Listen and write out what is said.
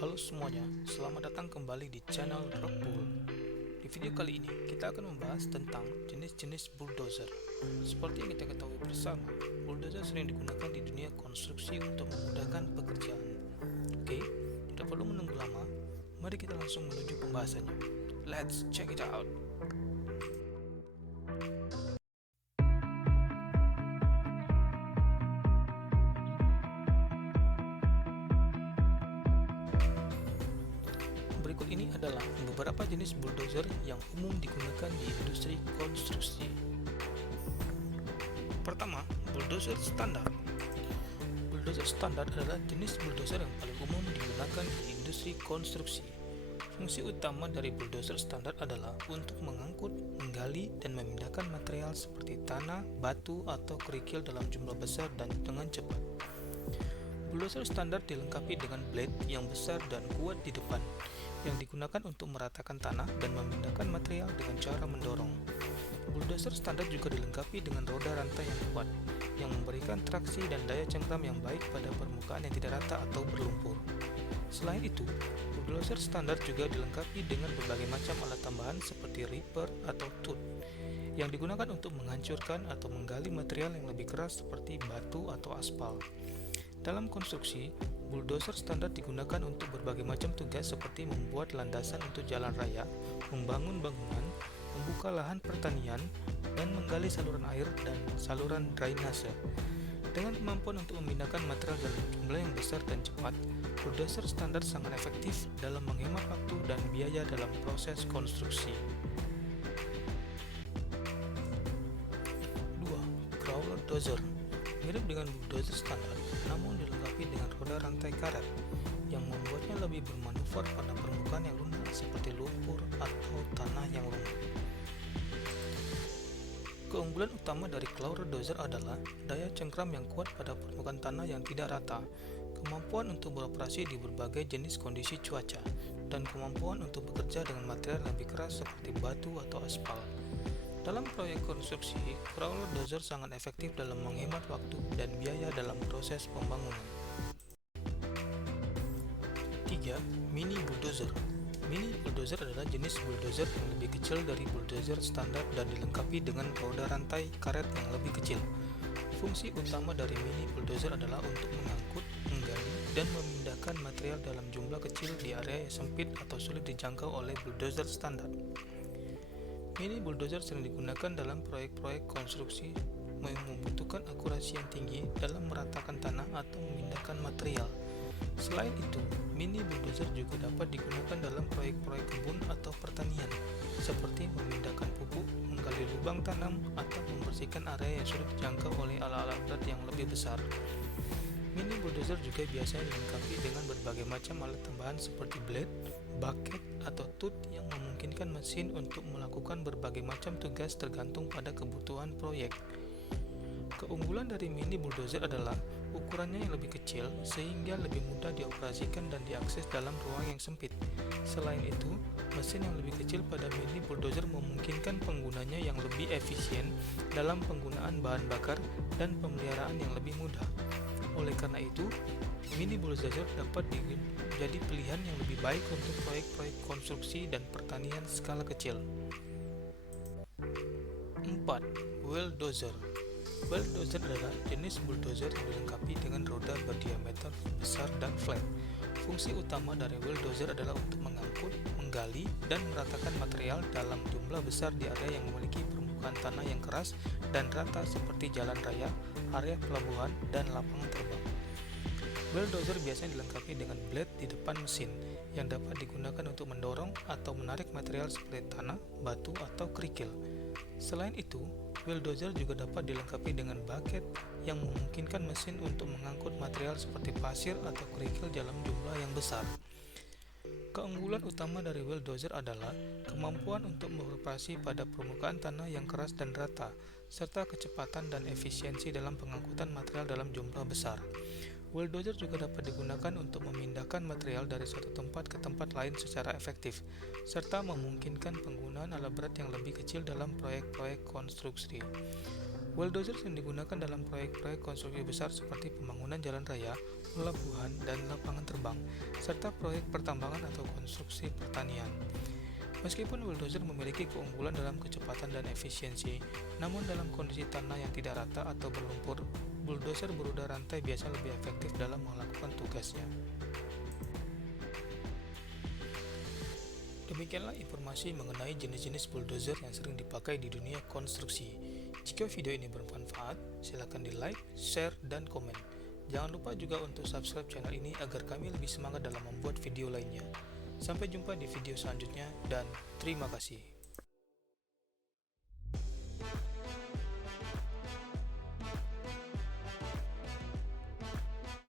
Halo semuanya, selamat datang kembali di channel Rockpool. Di video kali ini, kita akan membahas tentang jenis-jenis bulldozer. Seperti yang kita ketahui bersama, bulldozer sering digunakan di dunia konstruksi untuk memudahkan pekerjaan. Oke, tidak perlu menunggu lama, mari kita langsung menuju pembahasannya. Let's check it out! Berikut ini adalah beberapa jenis bulldozer yang umum digunakan di industri konstruksi. Pertama, bulldozer standar. Bulldozer standar adalah jenis bulldozer yang paling umum digunakan di industri konstruksi. Fungsi utama dari bulldozer standar adalah untuk mengangkut, menggali, dan memindahkan material seperti tanah, batu, atau kerikil dalam jumlah besar dan dengan cepat. Bulldozer standar dilengkapi dengan blade yang besar dan kuat di depan, yang digunakan untuk meratakan tanah dan memindahkan material dengan cara mendorong. Bulldozer standar juga dilengkapi dengan roda rantai yang kuat, yang memberikan traksi dan daya cengkram yang baik pada permukaan yang tidak rata atau berlumpur. Selain itu, bulldozer standar juga dilengkapi dengan berbagai macam alat tambahan seperti ripper atau tooth, yang digunakan untuk menghancurkan atau menggali material yang lebih keras seperti batu atau aspal. Dalam konstruksi, bulldozer standar digunakan untuk berbagai macam tugas seperti membuat landasan untuk jalan raya, membangun bangunan, membuka lahan pertanian, dan menggali saluran air dan saluran drainase. Dengan kemampuan untuk memindahkan material dalam jumlah yang besar dan cepat, bulldozer standar sangat efektif dalam menghemat waktu dan biaya dalam proses konstruksi. 2. Crawler dozer. Mirip dengan bulldozer standar, namun dilengkapi dengan roda rantai karet yang membuatnya lebih bermanuver pada permukaan yang lunak seperti lumpur atau tanah yang lumut. Keunggulan utama dari crawler dozer adalah daya cengkram yang kuat pada permukaan tanah yang tidak rata, kemampuan untuk beroperasi di berbagai jenis kondisi cuaca, dan kemampuan untuk bekerja dengan material yang lebih keras seperti batu atau aspal. Dalam proyek konstruksi, crawler dozer sangat efektif dalam menghemat waktu dan biaya dalam proses pembangunan. 3. Mini bulldozer. Mini bulldozer adalah jenis bulldozer yang lebih kecil dari bulldozer standar dan dilengkapi dengan roda rantai karet yang lebih kecil. Fungsi utama dari mini bulldozer adalah untuk mengangkut, menggali, dan memindahkan material dalam jumlah kecil di area yang sempit atau sulit dijangkau oleh bulldozer standar. Mini bulldozer sering digunakan dalam proyek-proyek konstruksi yang membutuhkan akurasi yang tinggi dalam meratakan tanah atau memindahkan material. Selain itu, mini bulldozer juga dapat digunakan dalam proyek-proyek kebun atau pertanian, seperti memindahkan pupuk, menggali lubang tanam, atau membersihkan area yang sulit dijangkau oleh alat-alat berat yang lebih besar. Mini bulldozer juga biasanya dilengkapi dengan berbagai macam alat tambahan seperti blade, bucket, atau tooth yang memungkinkan mesin untuk melakukan berbagai macam tugas tergantung pada kebutuhan proyek. Keunggulan dari mini bulldozer adalah ukurannya yang lebih kecil sehingga lebih mudah dioperasikan dan diakses dalam ruang yang sempit. Selain itu, mesin yang lebih kecil pada mini bulldozer memungkinkan penggunanya yang lebih efisien dalam penggunaan bahan bakar dan pemeliharaan yang lebih mudah. Oleh karena itu, mini bulldozer dapat menjadi pilihan yang lebih baik untuk proyek-proyek konstruksi dan pertanian skala kecil. 4. Wheel dozer. Wheel dozer adalah jenis bulldozer yang dilengkapi dengan roda berdiameter besar dan flat. Fungsi utama dari wheel dozer adalah untuk mengangkut, menggali, dan meratakan material dalam jumlah besar di area yang memiliki permukaan tanah yang keras dan rata seperti jalan raya, area pelabuhan, dan lapangan terbang. Wheel dozer biasanya dilengkapi dengan blade di depan mesin yang dapat digunakan untuk mendorong atau menarik material seperti tanah, batu, atau kerikil. Selain itu, wheel dozer juga dapat dilengkapi dengan bucket yang memungkinkan mesin untuk mengangkut material seperti pasir atau kerikil dalam jumlah yang besar. Keunggulan utama dari wheel dozer adalah kemampuan untuk beroperasi pada permukaan tanah yang keras dan rata, serta kecepatan dan efisiensi dalam pengangkutan material dalam jumlah besar. Wheel dozer juga dapat digunakan untuk memindahkan material dari suatu tempat ke tempat lain secara efektif, serta memungkinkan penggunaan alat berat yang lebih kecil dalam proyek-proyek konstruksi. Wheel dozer yang digunakan dalam proyek-proyek konstruksi besar seperti pembangunan jalan raya, pelabuhan, dan lapangan terbang, serta proyek pertambangan atau konstruksi pertanian. Meskipun bulldozer memiliki keunggulan dalam kecepatan dan efisiensi, namun dalam kondisi tanah yang tidak rata atau berlumpur, bulldozer beroda rantai biasa lebih efektif dalam melakukan tugasnya. Demikianlah informasi mengenai jenis-jenis bulldozer yang sering dipakai di dunia konstruksi. Jika video ini bermanfaat, silakan di like, share, dan komen. Jangan lupa juga untuk subscribe channel ini agar kami lebih semangat dalam membuat video lainnya. Sampai jumpa di video selanjutnya dan terima kasih.